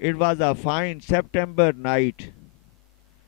It was a fine September night.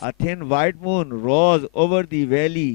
A thin white moon rose over the valley.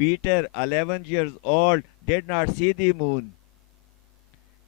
Peter, 11 years old, did not see the moon.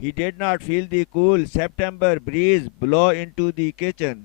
He did not feel the cool September breeze blow into the kitchen.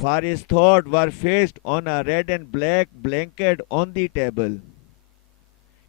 For his thoughts were fixed on a red and black blanket on the table.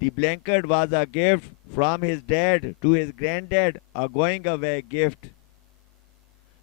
The blanket was a gift from his dad to his granddad, a going away gift.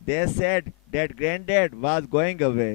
They said that granddad was going away.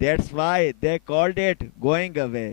That's why they called it going away.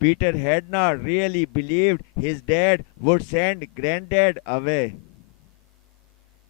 Peter had not really believed his dad would send granddad away.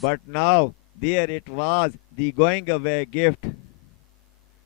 But now there it was, the going away gift.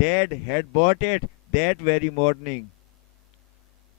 Dad had bought it that very morning.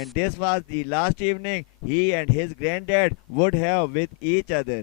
And this was the last evening he and his granddad would have with each other.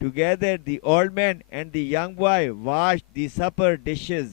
Together the old man and the young boy washed the supper dishes.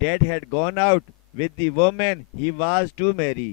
Dad had gone out with the woman he was to marry.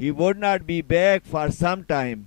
He would not be back for some time.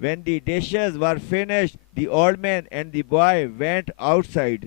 When the dishes were finished, the old man and the boy went outside.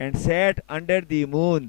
And sat under the moon.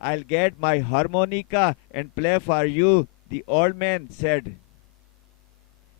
I'll get my harmonica and play for you, the old man said.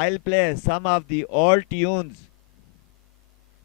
I'll play some of the old tunes.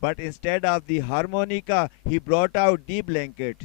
But instead of the harmonica, he brought out the blanket.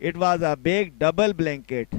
It was a big double blanket.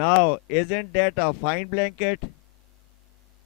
Now, isn't that a fine blanket?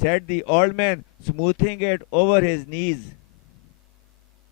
Said the old man, smoothing it over his knees.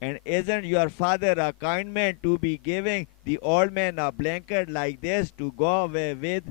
And isn't your father a kind man to be giving the old man a blanket like this to go away with?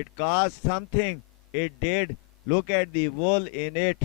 It cost something. It did. Look at the wool in it.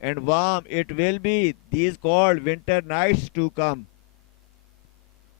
And warm it will be these cold winter nights to come.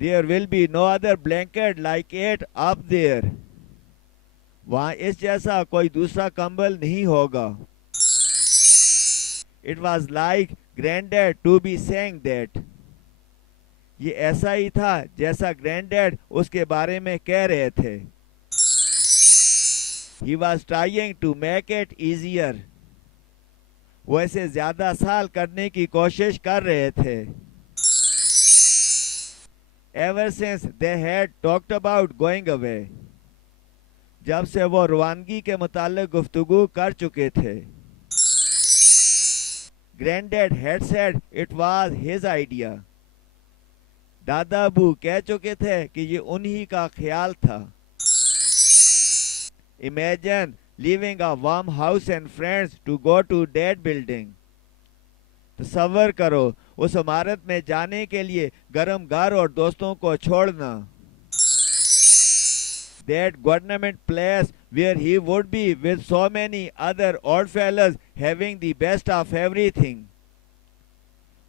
There will be no other blanket like it up there. वहाँ इस जैसा कोई दूसरा कंबल नहीं होगा. It was like granddad to be saying that. ये ऐसा ही था जैसा ग्रैंडडैड उसके बारे में कह रहे थे. He was trying to make it easier. वो इसे ज्यादा साल करने की कोशिश कर रहे थे. Ever since they had talked about going away. जब से वो रवानगी के मुताल्लिक गुफ्तगू कर चुके थे. Granddad had said it was his idea. दादा अबू कह चुके थे कि ये उन्हीं का ख्याल था. Imagine leaving a warm house and friends to go to that building. तसव्वुर करो उस इमारत में जाने के लिए गर्म घर और दोस्तों को छोड़ना. That government place where he would be with so many other old fellas having the best of everything.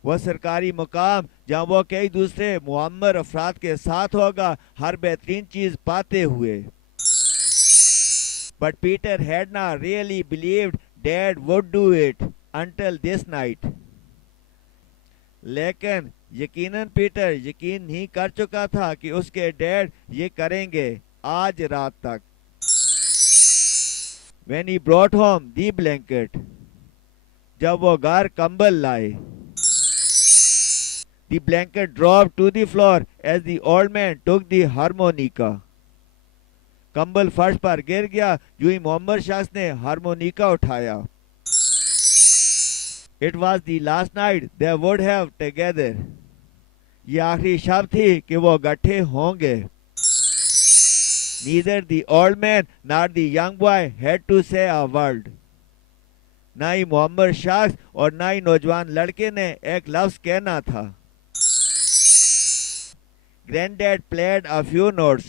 वह सरकारी मुकाम जहाँ वो कई दूसरे मुअम्मर अफराद के साथ होगा हर बेहतरीन चीज पाते हुए. But Peter had not really believed Dad would do it until this night. लेकिन यकीनन पीटर यकीन नहीं कर चुका था कि उसके डैड ये करेंगे आज रात तक. When he brought home the blanket, जब वो घर कंबल लाए. The blanket dropped to the floor as the old man took the harmonica. कंबल फर्श पर गिर गया जो ही मोहम्मद शख्स ने हारमोनिका उठाया. It was the last night they would have together. ये आखिरी शब थी कि वो इकट्ठे होंगे. Neither the old man nor the young boy had to say a word. ना ही मोहम्मद शख्स और ना ही नौजवान लड़के ने एक लफ्ज कहना था. Granddad played a few notes.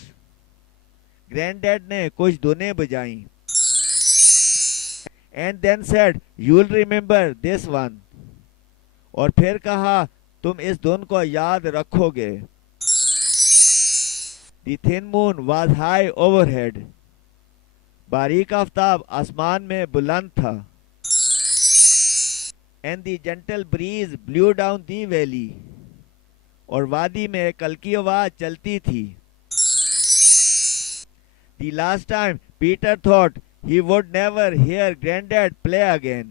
Granddad ने कुछ धुनें बजाईं. And then said, "You'll remember this one." और फिर कहा, तुम इस धुन को याद रखोगे. The thin moon was high overhead. बारीक आफताब आसमान में बुलंद था. And the gentle breeze blew down the valley. और वादी में एक हल्की आवाज चलती थी. The last time Peter thought he would never hear Granddad play again.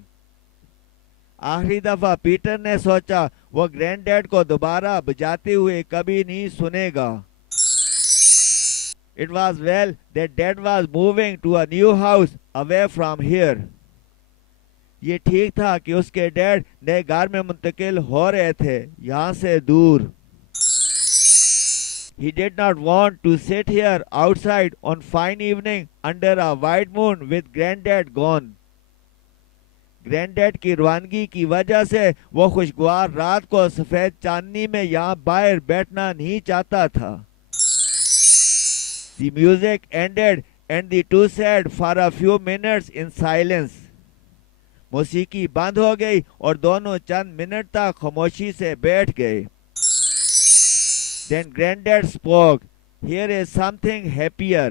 आखिरी दफा पीटर ने सोचा वो ग्रैंडडैड को दोबारा बजाते हुए कभी नहीं सुनेगा. It was well that Dad was moving to a new house away from here. ये ठीक था कि उसके डैड नए घर में मुंतकिल हो रहे थे यहाँ से दूर. He did not want to sit here outside on fine evening under a white moon with Granddad gone. Granddad की रवानगी की वजह से वो खुशगवार रात को सफेद चांदनी में यहाँ बाहर बैठना नहीं चाहता था. The music ended and the two sat for a few minutes in silence. मौसीकी बंद हो गई और दोनों चंद मिनट तक खामोशी से बैठ गए. Then Granddad spoke. Here is something happier.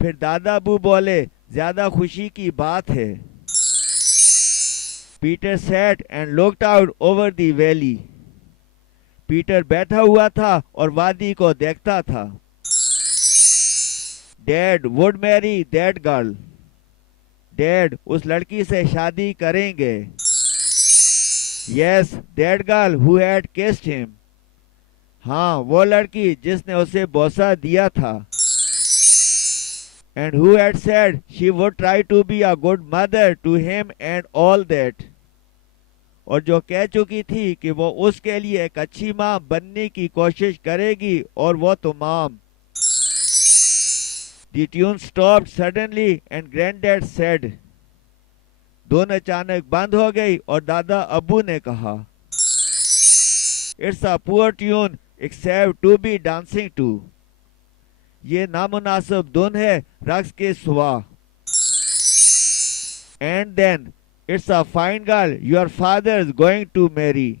फिर दादा अबू बोले ज्यादा खुशी की बात है. Peter sat and looked out over the valley. Peter बैठा हुआ था और वादी को देखता था. Dad would marry that girl. Dad उस लड़की से शादी करेंगे. Yes, that girl who had kissed him. हाँ वो लड़की जिसने उसे बोसा दिया था. And who had said she would try to be a good mother to him and all that. और जो कह चुकी थी कि वो उसके लिए एक अच्छी माँ बनने की कोशिश करेगी और वो तमाम. The tune stopped suddenly and Granddad said. धुन अचानक बंद हो गई और दादा अब्बू ने कहा. It's a poor tune except to be dancing to. ये नामुनासिब धुन है रक्स के सिवा. And then it's a fine girl your father is going to marry.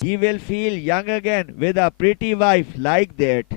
He will feel young again with a pretty wife like that.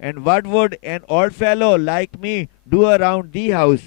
And what would an old fellow like me do around the house?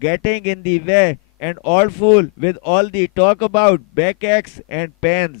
Getting in the way, an old fool with all the talk about backaches and pains.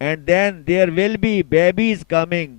And then there will be babies coming.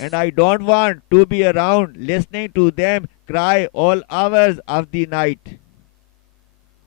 And I don't want to be around listening to them cry all hours of the night.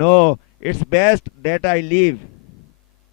No, it's best that I leave.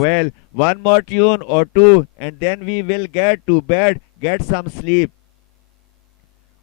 Well, one more tune or two and then we will get to bed, get some sleep.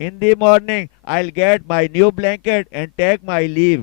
In the morning, I'll get my new blanket and take my leave.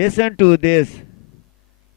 Listen to this.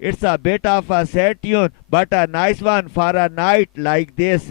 It's a bit of a sad tune, but a nice one for a night like this.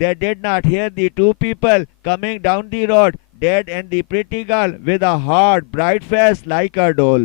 They did not hear the two people coming down the road, Dad and the pretty girl with a hard, bright face like a doll.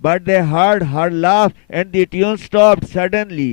But they heard her laugh and the tune stopped suddenly.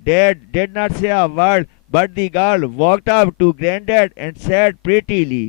Dad did not say a word, but the girl walked up to Granddad and said prettily.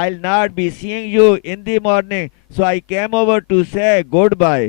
I'll not be seeing you in the morning, so I came over to say goodbye.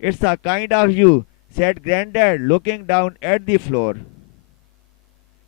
It's a kind of you, said Granddad looking down at the floor.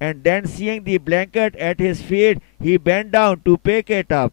And then seeing the blanket at his feet, he bent down to pick it up.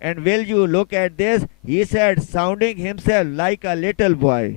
And will you look at this? He said, sounding himself like a little boy.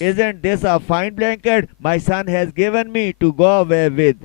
Isn't this a fine blanket my son has given me to go away with?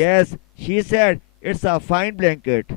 Yes, she said, it's a fine blanket.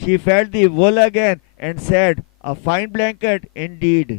She felt the wool again and said, a fine blanket indeed.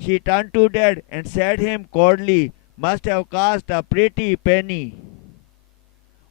She turned to Dad and said him coldly, must have cost a pretty penny.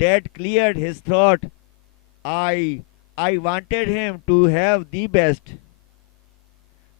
Dad cleared his throat. I wanted him to have the best.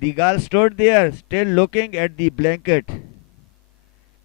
The girl stood there still looking at the blanket.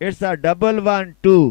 It's a double one too.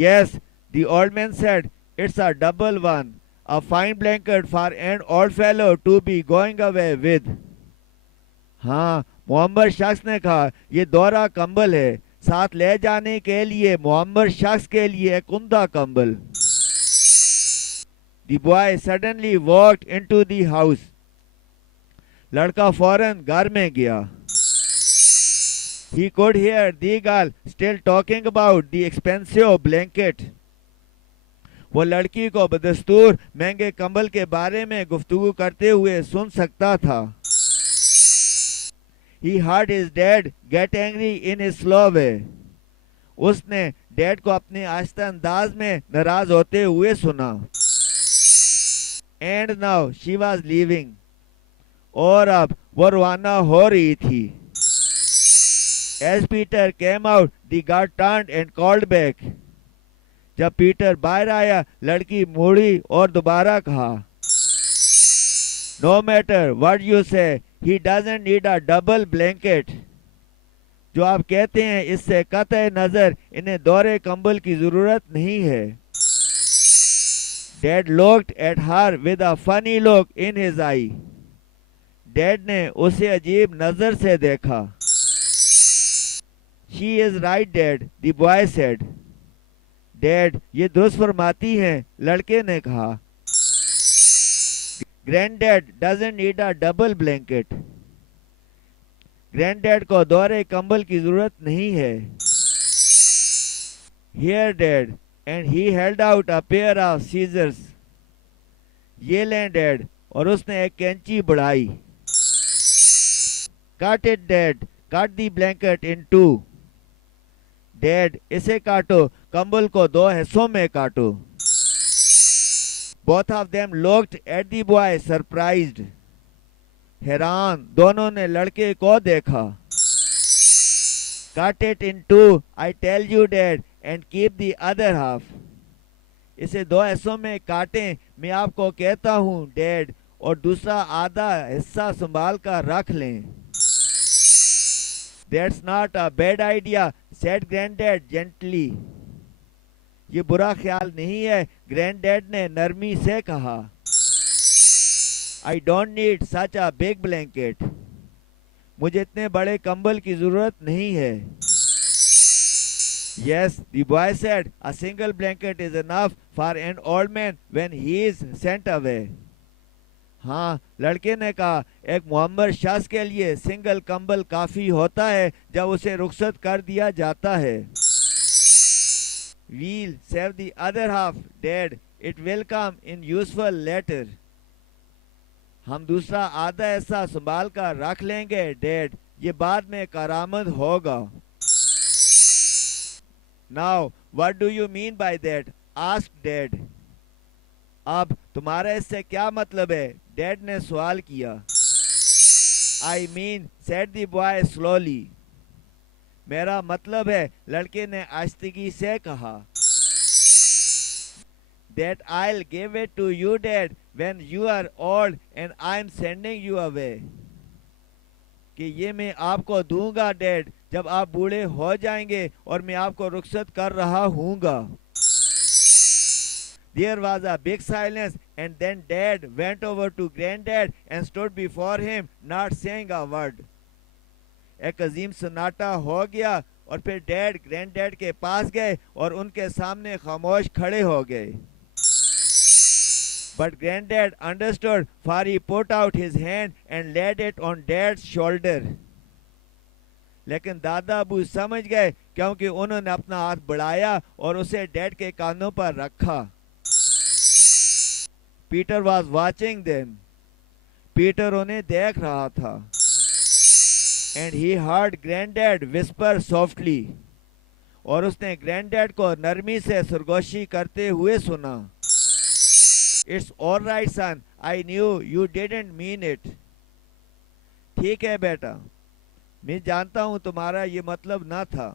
Yes, The old man said, "It's a double one, a fine blanket for an old fellow to be going away with." हाँ, मोहम्मद शख्स ने कहा, ये दोहरा कंबल है, साथ ले जाने के लिए मोहम्मद शख्स के लिए एक उम्दा कंबल. The boy suddenly walked into the house. लड़का फौरन घर में गया. He could hear the girl still talking about the expensive blanket. वो लड़की को बदस्तूर महंगे कंबल के बारे में गुफ्तगू करते हुए सुन सकता था. He heard his dad get angry in his slow way. उसने डैड को अपने आहिस्ता अंदाज में नाराज होते हुए सुना. And now she was leaving. और अब वो रवाना हो रही थी. As Peter came out, the girl turned and called back. जब पीटर बाहर आया, लड़की मुड़ी और दोबारा कहा, No matter what you say, he doesn't need a double blanket. जो आप कहते हैं इससे कतई नजर इन्हें दोहरे कंबल की जरूरत नहीं है. Dad looked at her with a funny look in his eye. Dad ने उसे अजीब नजर से देखा. She is right, Dad, the boy said. Dad, ये दुरुस्त फरमाती हैं, लड़के ने कहा. Granddad doesn't need a double blanket. Granddad को दोहरे कंबल की जरूरत नहीं है. Here, Dad, and he held out a pair of scissors. ये लें Dad, और उसने एक कैंची बढ़ाई. Cut it, Dad. Cut the blanket in two. Dad, इसे काटो, कंबल को दो हिस्सों में काटो. Both of them looked at the boy surprised. हैरान दोनों ने लड़के को देखा. Cut it in two, I tell you, Dad, and keep the other half. इसे दो हिस्सों में काटें, मैं आपको कहता हूँ डैड, और दूसरा आधा हिस्सा संभाल कर रख लें. That's not a bad idea, said Granddad gently. ये बुरा ख्याल नहीं है, Granddad ने नरमी से कहा. I don't need such a big blanket. मुझे इतने बड़े कंबल की जरूरत नहीं है. Yes, the boy said, a single blanket is enough for an old man when he is sent away. हाँ, लड़के ने कहा, एक मोहम्मद शख्स के लिए सिंगल कंबल काफी होता है जब उसे रुखसत कर दिया जाता है. We'll save the other half, Dad. It will come in useful later. हम दूसरा आधा हिस्सा संभाल कर रख लेंगे डैड, ये बाद में करामद होगा. Now, what do you mean by that? asked Dad. अब तुम्हारा इससे क्या मतलब है? डैड ने सवाल किया. I mean, said the boy slowly. मेरा मतलब है, लड़के ने आहिस्तगी से कहा. That I'll give it to you, Dad, when you are old and I'm sending you away. कि ये मैं आपको दूंगा डैड जब आप बूढ़े हो जाएंगे और मैं आपको रुखसत कर रहा हूँगा. There was a big silence and then Dad went over to Granddad and stood before him, not saying a word. एक अजीम सन्नाटा हो गया और फिर डैड ग्रैंडडैड के पास गए और उनके सामने खामोश खड़े हो गए. But Granddad understood, for he put out his hand and laid it on Dad's shoulder. लेकिन दादा अबू समझ गए क्योंकि उन्होंने अपना हाथ बढ़ाया और उसे डैड के कानों पर रखा. Peter was watching them. Peter उन्हें देख रहा था. And he heard Granddad whisper softly. और उसने ग्रैंडडैड को नरमी से सरगोशी करते हुए सुना. It's all right, son. I knew you didn't mean it. ठीक है बेटा, मैं जानता हूँ तुम्हारा ये मतलब ना था.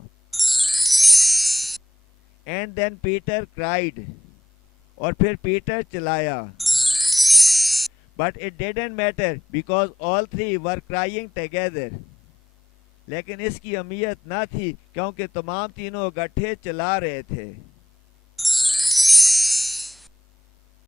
And then Peter cried. और फिर पीटर चिल्लाया. But it didn't matter because all three were crying together. लेकिन इसकी अहमियत ना थी क्योंकि तमाम तीनों गट्ठे चिल्ला रहे थे.